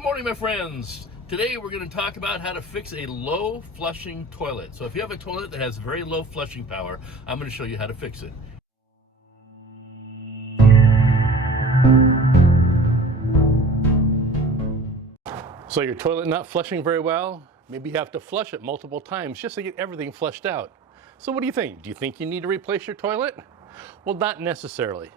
Good morning, my friends. Today we're going to talk about how to fix a low flushing toilet. So if you have a toilet that has very low flushing power, I'm going to show you how to fix it. So your toilet not flushing very well? Maybe you have to flush it multiple times just to get everything flushed out. So what do you think? Do you think you need to replace your toilet? Well, not necessarily.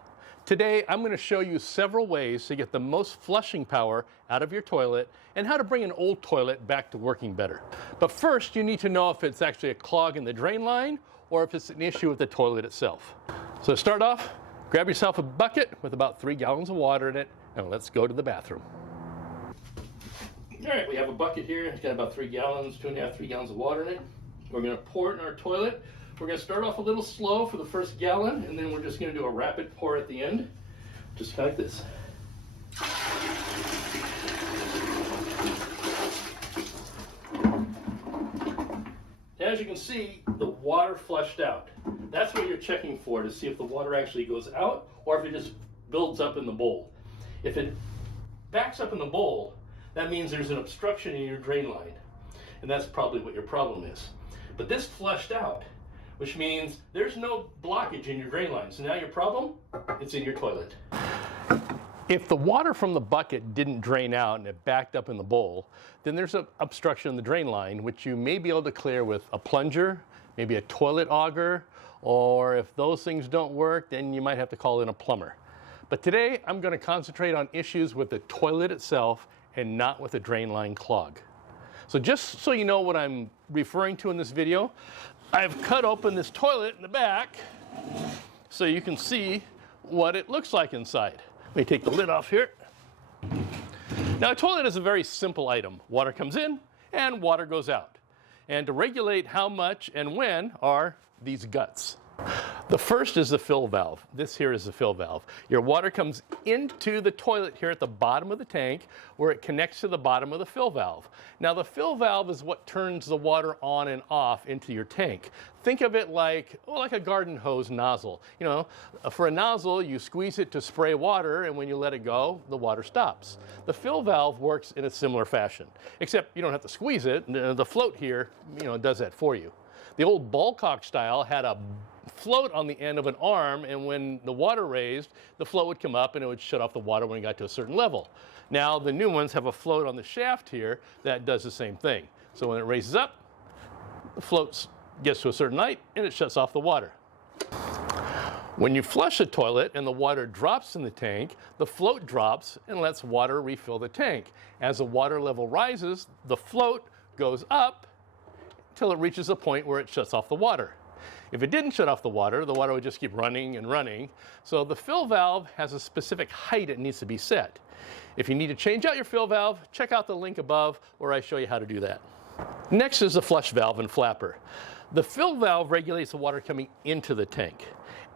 Today, I'm going to show you several ways to get the most flushing power out of your toilet and how to bring an old toilet back to working better. But first, you need to know if it's actually a clog in the drain line or if it's an issue with the toilet itself. So to start off, grab yourself a bucket with about 3 gallons of water in it, and let's go to the bathroom. All right, we have a bucket here. It's got about 3 gallons, 2.5, 3 gallons of water in it. We're going to pour it in our toilet. We're going to start off a little slow for the first gallon, and then we're just going to do a rapid pour at the end, just like this. As you can see, the water flushed out. That's what you're checking for, to see if the water actually goes out or if it just builds up in the bowl. If it backs up in the bowl, that means there's an obstruction in your drain line, and that's probably what your problem is. But this flushed out, which means there's no blockage in your drain line. So now your problem, it's in your toilet. If the water from the bucket didn't drain out and it backed up in the bowl, then there's an obstruction in the drain line, which you may be able to clear with a plunger, maybe a toilet auger, or if those things don't work, then you might have to call in a plumber. But today, I'm going to concentrate on issues with the toilet itself and not with a drain line clog. So just so you know what I'm referring to in this video, I've cut open this toilet in the back so you can see what it looks like inside. Let me take the lid off here. Now, a toilet is a very simple item. Water comes in and water goes out. And to regulate how much and when are these guts. The first is the fill valve. This here is the fill valve. Your water comes into the toilet here at the bottom of the tank where it connects to the bottom of the fill valve. Now the fill valve is what turns the water on and off into your tank. Think of it like a garden hose nozzle. You know, for a nozzle, you squeeze it to spray water, and when you let it go, the water stops. The fill valve works in a similar fashion, except you don't have to squeeze it. The float here, does that for you. The old ball cock style had a float on the end of an arm, and when the water raised, the float would come up and it would shut off the water when it got to a certain level. Now the new ones have a float on the shaft here that does the same thing. So when it raises up, the float gets to a certain height and it shuts off the water. When you flush a toilet and the water drops in the tank, the float drops and lets water refill the tank. As the water level rises, the float goes up till it reaches a point where it shuts off the water. If it didn't shut off the water would just keep running and running. So the fill valve has a specific height it needs to be set. If you need to change out your fill valve, check out the link above where I show you how to do that. Next is the flush valve and flapper. The fill valve regulates the water coming into the tank.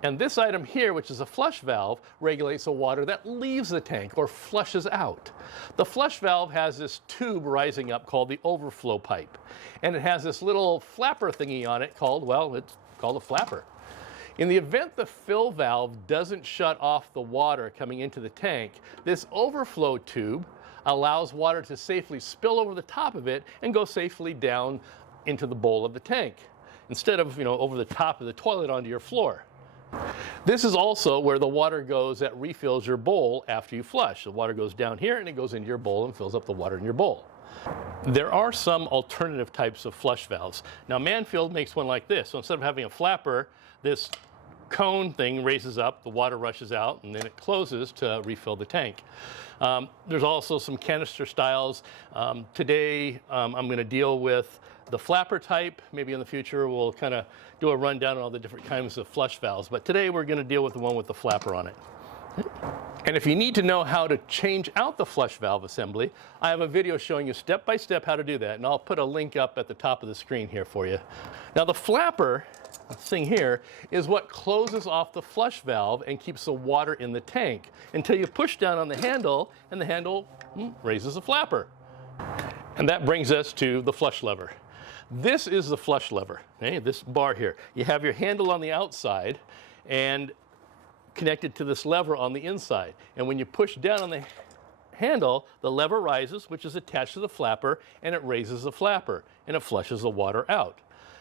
And this item here, which is a flush valve, regulates the water that leaves the tank or flushes out. The flush valve has this tube rising up called the overflow pipe. And it has this little flapper thingy on it it's called a flapper. In the event the fill valve doesn't shut off the water coming into the tank, this overflow tube allows water to safely spill over the top of it and go safely down into the bowl of the tank, instead of, over the top of the toilet onto your floor. This is also where the water goes that refills your bowl after you flush. The water goes down here and it goes into your bowl and fills up the water in your bowl. There are some alternative types of flush valves. Now Manfield makes one like this. So instead of having a flapper, this cone thing raises up, the water rushes out, and then it closes to refill the tank. There's also some canister styles. Today I'm going to deal with the flapper type. Maybe in the future we'll kind of do a rundown on all the different kinds of flush valves. But today we're going to deal with the one with the flapper on it. And if you need to know how to change out the flush valve assembly, I have a video showing you step by step how to do that. And I'll put a link up at the top of the screen here for you. Now the flapper thing here is what closes off the flush valve and keeps the water in the tank until you push down on the handle and the handle raises the flapper. And that brings us to the flush lever. This is the flush lever, okay? This bar here. You have your handle on the outside and connected to this lever on the inside. And when you push down on the handle, the lever rises, which is attached to the flapper, and it raises the flapper, and it flushes the water out.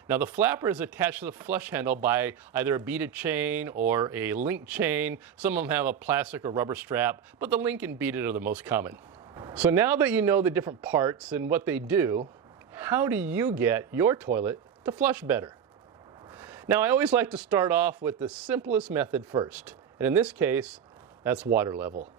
Now the flapper is attached to the flush handle by either a beaded chain or a link chain. Some of them have a plastic or rubber strap, but the link and beaded are the most common. So now that you know the different parts and what they do, how do you get your toilet to flush better? Now I always like to start off with the simplest method first, and in this case, that's water level.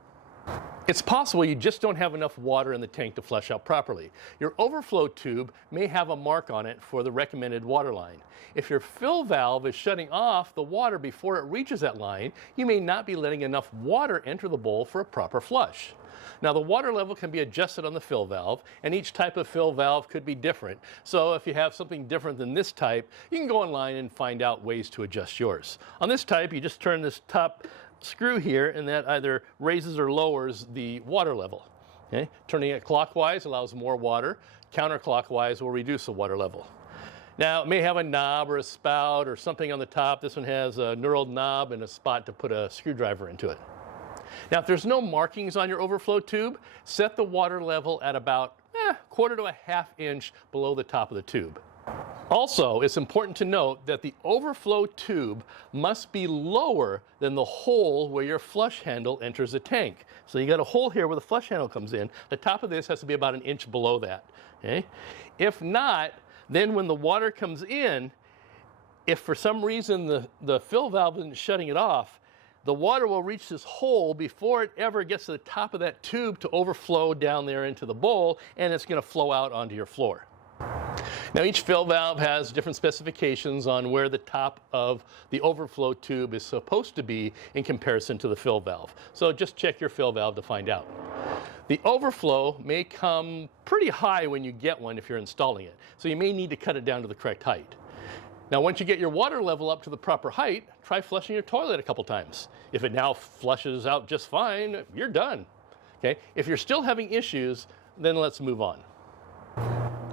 It's possible you just don't have enough water in the tank to flush out properly. Your overflow tube may have a mark on it for the recommended water line. If your fill valve is shutting off the water before it reaches that line, you may not be letting enough water enter the bowl for a proper flush. Now the water level can be adjusted on the fill valve, and each type of fill valve could be different. So if you have something different than this type, you can go online and find out ways to adjust yours. On this type, you just turn this top screw here, and that either raises or lowers the water level. Okay? Turning it clockwise allows more water. Counterclockwise will reduce the water level. Now, it may have a knob or a spout or something on the top. This one has a knurled knob and a spot to put a screwdriver into it. Now, if there's no markings on your overflow tube, set the water level at about quarter to a half inch below the top of the tube. Also, it's important to note that the overflow tube must be lower than the hole where your flush handle enters the tank. So you got a hole here where the flush handle comes in. The top of this has to be about an inch below that. Okay? If not, then when the water comes in, if for some reason the fill valve isn't shutting it off, the water will reach this hole before it ever gets to the top of that tube to overflow down there into the bowl, and it's going to flow out onto your floor. Now each fill valve has different specifications on where the top of the overflow tube is supposed to be in comparison to the fill valve. So just check your fill valve to find out. The overflow may come pretty high when you get one if you're installing it, so you may need to cut it down to the correct height. Now once you get your water level up to the proper height, try flushing your toilet a couple times. If it now flushes out just fine, you're done. Okay? If you're still having issues, then let's move on.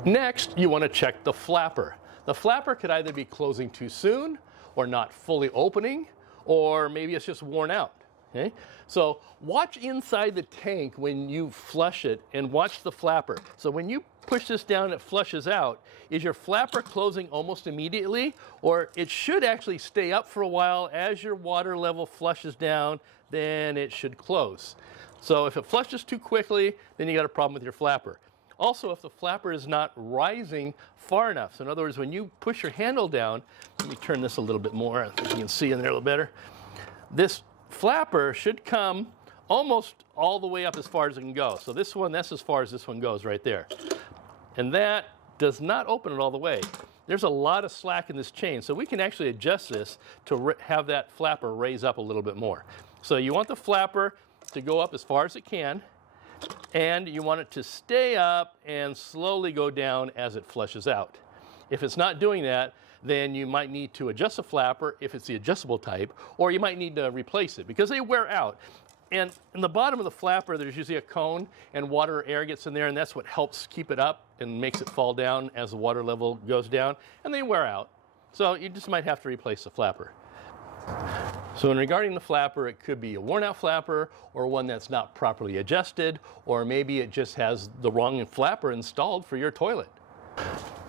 Next, you want to check the flapper. The flapper could either be closing too soon, or not fully opening, or maybe it's just worn out. Okay? So watch inside the tank when you flush it and watch the flapper. So when you push this down, it flushes out. Is your flapper closing almost immediately? Or it should actually stay up for a while. As your water level flushes down, then it should close. So if it flushes too quickly, then you got a problem with your flapper. Also, if the flapper is not rising far enough, so in other words, when you push your handle down, let me turn this a little bit more, I think you can see in there a little better. This flapper should come almost all the way up as far as it can go. So this one, that's as far as this one goes right there. And that does not open it all the way. There's a lot of slack in this chain, so we can actually adjust this to have that flapper raise up a little bit more. So you want the flapper to go up as far as it can, and you want it to stay up and slowly go down as it flushes out. If it's not doing that, then you might need to adjust the flapper if it's the adjustable type, or you might need to replace it because they wear out. And in the bottom of the flapper, there's usually a cone, and water or air gets in there, and that's what helps keep it up and makes it fall down as the water level goes down, and they wear out. So you just might have to replace the flapper. So in regarding the flapper, it could be a worn out flapper or one that's not properly adjusted, or maybe it just has the wrong flapper installed for your toilet.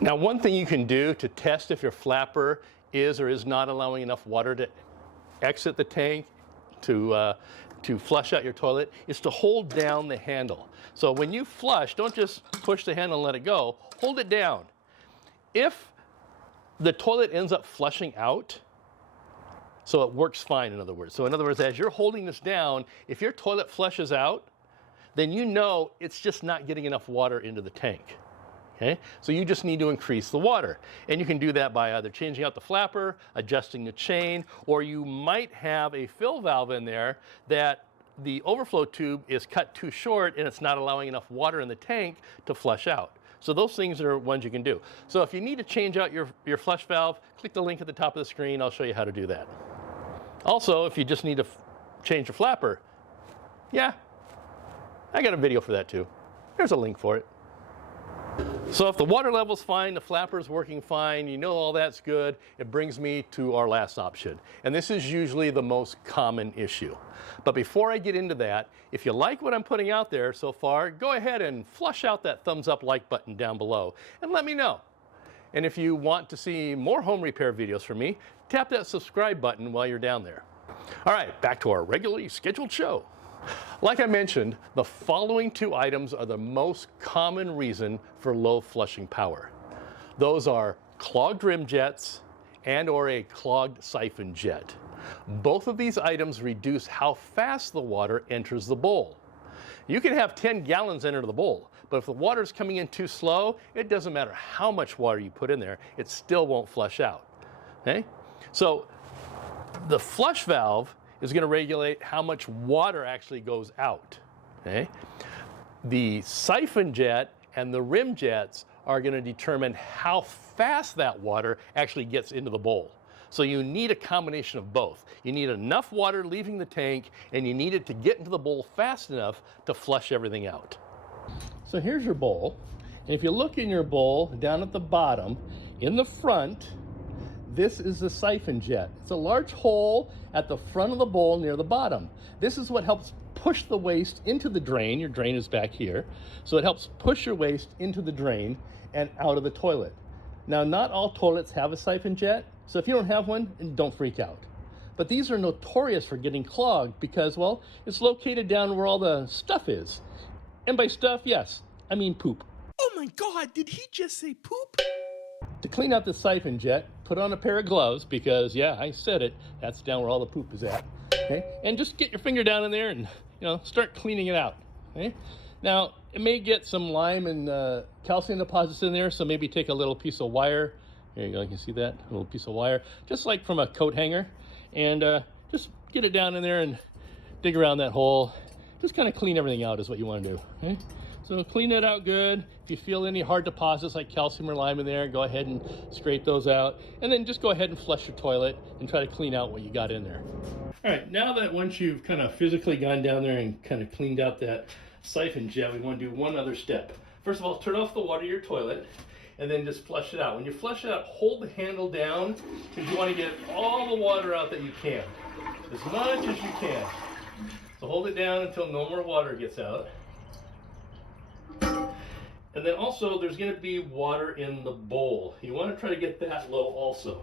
Now, one thing you can do to test if your flapper is or is not allowing enough water to exit the tank to flush out your toilet is to hold down the handle. So when you flush, don't just push the handle and let it go, hold it down. If the toilet ends up flushing out, so it works fine, in other words. So in other words, as you're holding this down, if your toilet flushes out, then you know it's just not getting enough water into the tank. Okay? So you just need to increase the water. And you can do that by either changing out the flapper, adjusting the chain, or you might have a fill valve in there that the overflow tube is cut too short and it's not allowing enough water in the tank to flush out. So those things are ones you can do. So if you need to change out your flush valve, click the link at the top of the screen. I'll show you how to do that. Also, if you just need to change your flapper, yeah, I got a video for that too. There's a link for it. So if the water level's fine, the flapper's working fine, you know all that's good, it brings me to our last option. And this is usually the most common issue. But before I get into that, if you like what I'm putting out there so far, go ahead and flush out that thumbs up like button down below and let me know. And if you want to see more home repair videos from me, tap that subscribe button while you're down there. All right, back to our regularly scheduled show. Like I mentioned, the following two items are the most common reason for low flushing power. Those are clogged rim jets and or a clogged siphon jet. Both of these items reduce how fast the water enters the bowl. You can have 10 gallons enter the bowl, but if the water is coming in too slow, it doesn't matter how much water you put in there, it still won't flush out. Okay? So the flush valve is going to regulate how much water actually goes out. Okay? The siphon jet and the rim jets are going to determine how fast that water actually gets into the bowl. So you need a combination of both. You need enough water leaving the tank, and you need it to get into the bowl fast enough to flush everything out. So here's your bowl. And if you look in your bowl down at the bottom, in the front, this is the siphon jet. It's a large hole at the front of the bowl near the bottom. This is what helps push the waste into the drain. Your drain is back here. So it helps push your waste into the drain and out of the toilet. Now, not all toilets have a siphon jet, so if you don't have one, don't freak out. But these are notorious for getting clogged because, well, it's located down where all the stuff is. And by stuff, yes, I mean poop. Oh my God, did he just say poop? To clean out the siphon jet, put on a pair of gloves because, yeah, I said it, that's down where all the poop is at. Okay? And just get your finger down in there and, start cleaning it out. Okay? Now, it may get some lime and calcium deposits in there, so maybe take a little piece of wire. There you go, you can see that, a little piece of wire, just like from a coat hanger, and just get it down in there and dig around that hole. Just kind of clean everything out is what you want to do. Okay? So clean that out good. If you feel any hard deposits like calcium or lime in there, go ahead and scrape those out. And then just go ahead and flush your toilet and try to clean out what you got in there. All right, now that once you've kind of physically gone down there and kind of cleaned out that siphon jet, we want to do one other step. First of all, turn off the water of your toilet and then just flush it out. When you flush it out, hold the handle down because you want to get all the water out that you can, as much as you can. So hold it down until no more water gets out. And then also there's going to be water in the bowl. You want to try to get that low also.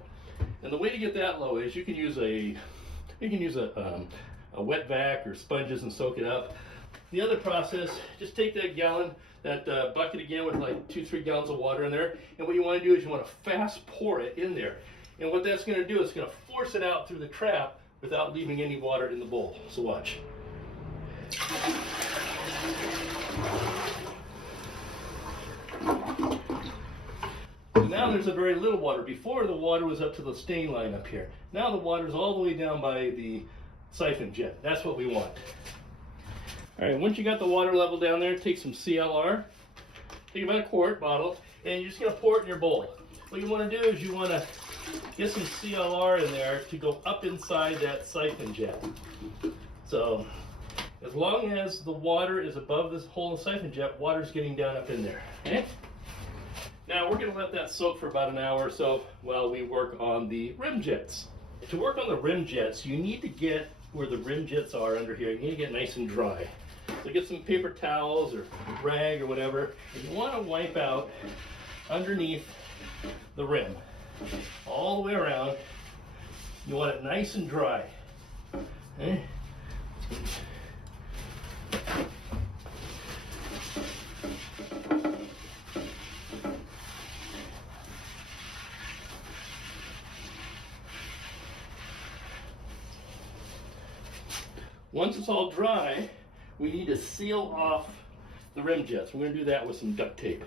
And the way to get that low is you can use a wet vac or sponges and soak it up. The other process, just take that bucket again with like 2-3 gallons of water in there. And what you want to do is you want to fast pour it in there. And what that's going to do is it's going to force it out through the trap without leaving any water in the bowl. So watch. So now there's a very little water. Before, the water was up to the stain line up here. Now the water's all the way down by the siphon jet. That's what we want. All right, once you got the water level down there, take some CLR. Take about a quart bottle, and you're just gonna pour it in your bowl. What you wanna do is you wanna get some CLR in there to go up inside that siphon jet. So, as long as the water is above this hole in the siphon jet, water's getting down up in there, okay? Now we're gonna let that soak for about an hour or so while we work on the rim jets. To work on the rim jets, you need to get where the rim jets are under here. You need to get nice and dry. So get some paper towels or rag or whatever, and you wanna wipe out underneath the rim, all the way around. You want it nice and dry, okay? Once it's all dry, we need to seal off the rim jets. We're going to do that with some duct tape.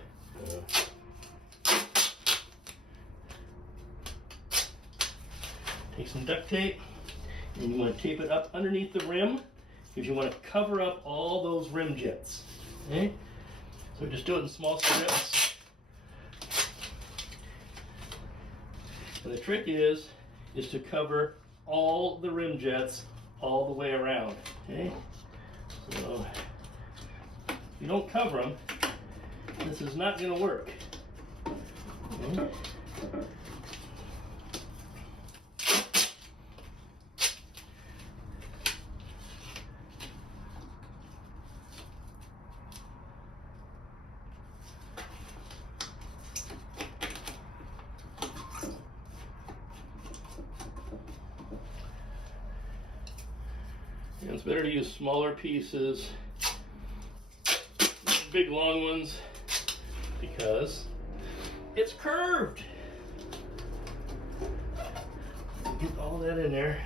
Take some duct tape, and you want to tape it up underneath the rim because you want to cover up all those rim jets. Okay? So just do it in small strips. And the trick is to cover all the rim jets all the way around, okay? So if you don't cover them, this is not going to work. Okay. And it's better to use smaller pieces, big long ones, because it's curved. Get all that in there.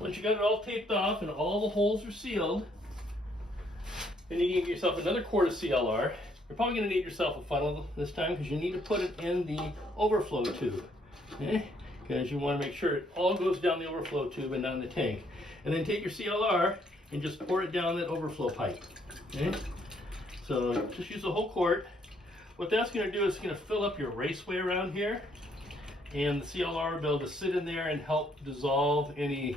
Once you got it all taped off and all the holes are sealed, then you can get yourself another quart of CLR. You're probably going to need yourself a funnel this time because you need to put it in the overflow tube. Okay? Because you want to make sure it all goes down the overflow tube and down the tank. And then take your CLR and just pour it down that overflow pipe. Okay? So just use the whole quart. What that's going to do is it's going to fill up your raceway around here. And the CLR will be able to sit in there and help dissolve any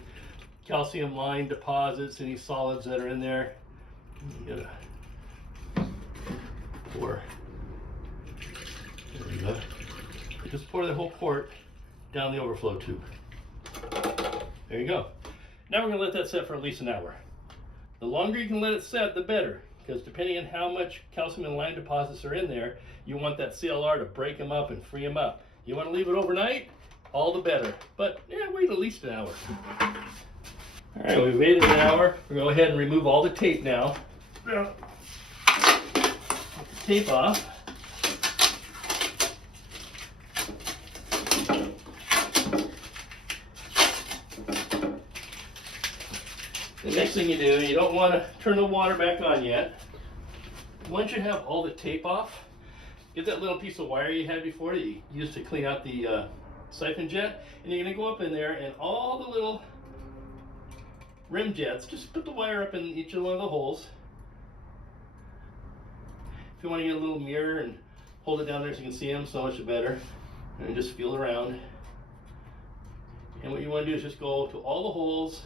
calcium line deposits, any solids that are in there. You gotta pour. There you go. Just pour the whole quart down the overflow tube. There you go. Now we're going to let that set for at least an hour. The longer you can let it set, the better, because depending on how much calcium and lime deposits are in there, you want that CLR to break them up and free them up. You want to leave it overnight, all the better. But yeah, wait at least an hour. All right, we've waited an hour. We're going to go ahead and remove all the tape now. Get the tape off. The next thing you do, you don't want to turn the water back on yet. Once you have all the tape off, get that little piece of wire you had before that you used to clean out the siphon jet, and you're going to go up in there and all the little rim jets, just put the wire up in each one of the holes. If you want to get a little mirror and hold it down there so you can see them, so much better. And just feel around. And what you want to do is just go to all the holes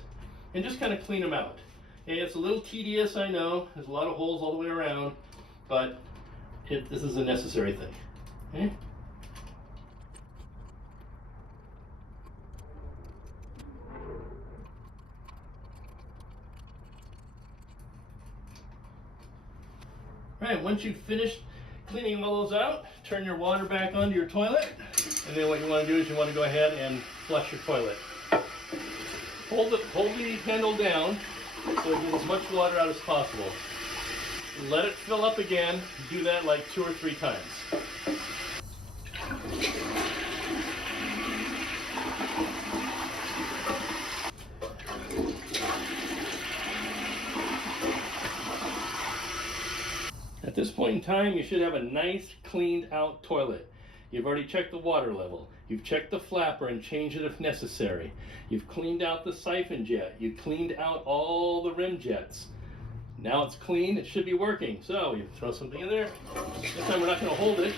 and just kind of clean them out. And it's a little tedious, I know. There's a lot of holes all the way around, but this is a necessary thing. Okay? All right, once you've finished cleaning all those out, turn your water back onto your toilet. And then what you want to do is you want to go ahead and flush your toilet. Hold the handle down so it gets as much water out as possible. Let it fill up again. Do that like 2 or 3 times. At this point in time, you should have a nice cleaned out toilet. You've already checked the water level. You've checked the flapper and changed it if necessary. You've cleaned out the siphon jet. You cleaned out all the rim jets. Now it's clean, it should be working. So you throw something in there. This time we're not going to hold it. It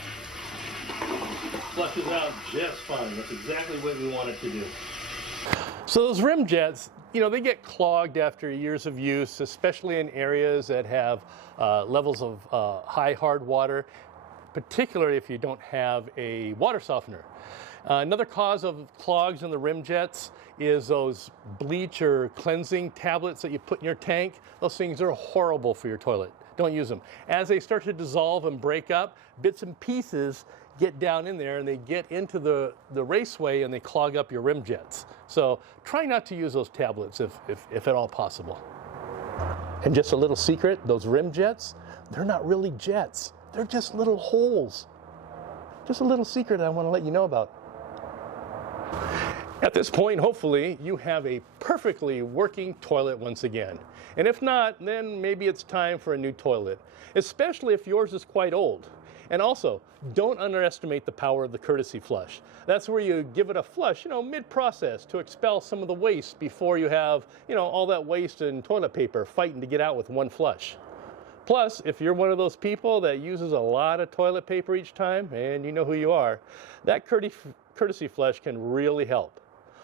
flushes out just fine. That's exactly what we want it to do. So those rim jets, you know, they get clogged after years of use, especially in areas that have levels of high hard water, particularly if you don't have a water softener. Another cause of clogs in the rim jets is those bleach or cleansing tablets that you put in your tank. Those things are horrible for your toilet. Don't use them. As they start to dissolve and break up, bits and pieces get down in there and they get into the raceway and they clog up your rim jets. So try not to use those tablets if at all possible. And just a little secret, those rim jets, they're not really jets. They're just little holes. Just a little secret I want to let you know about. At this point, hopefully, you have a perfectly working toilet once again. And if not, then maybe it's time for a new toilet, especially if yours is quite old. And also, don't underestimate the power of the courtesy flush. That's where you give it a flush, mid-process to expel some of the waste before you have, all that waste and toilet paper fighting to get out with one flush. Plus, if you're one of those people that uses a lot of toilet paper each time, and you know who you are, that courtesy flush can really help.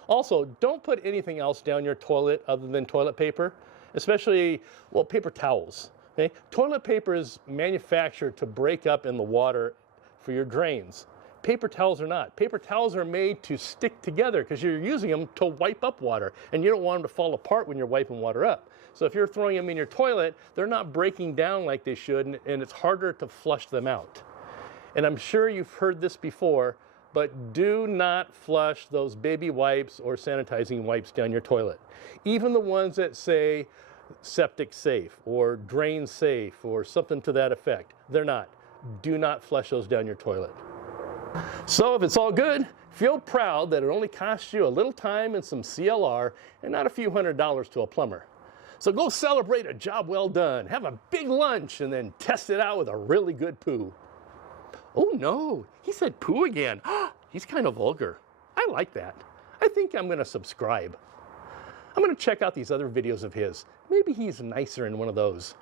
Also, don't put anything else down your toilet other than toilet paper, especially, paper towels. Okay? Toilet paper is manufactured to break up in the water for your drains. Paper towels are not. Paper towels are made to stick together because you're using them to wipe up water, and you don't want them to fall apart when you're wiping water up. So if you're throwing them in your toilet, they're not breaking down like they should, and it's harder to flush them out. And I'm sure you've heard this before, but do not flush those baby wipes or sanitizing wipes down your toilet. Even the ones that say septic safe or drain safe or something to that effect. They're not. Do not flush those down your toilet. So if it's all good, feel proud that it only cost you a little time and some CLR and not a few $100s to a plumber. So go celebrate a job well done, have a big lunch, and then test it out with a really good poo. Oh no, he said poo again. He's kind of vulgar. I like that. I think I'm going to subscribe. I'm going to check out these other videos of his. Maybe he's nicer in one of those.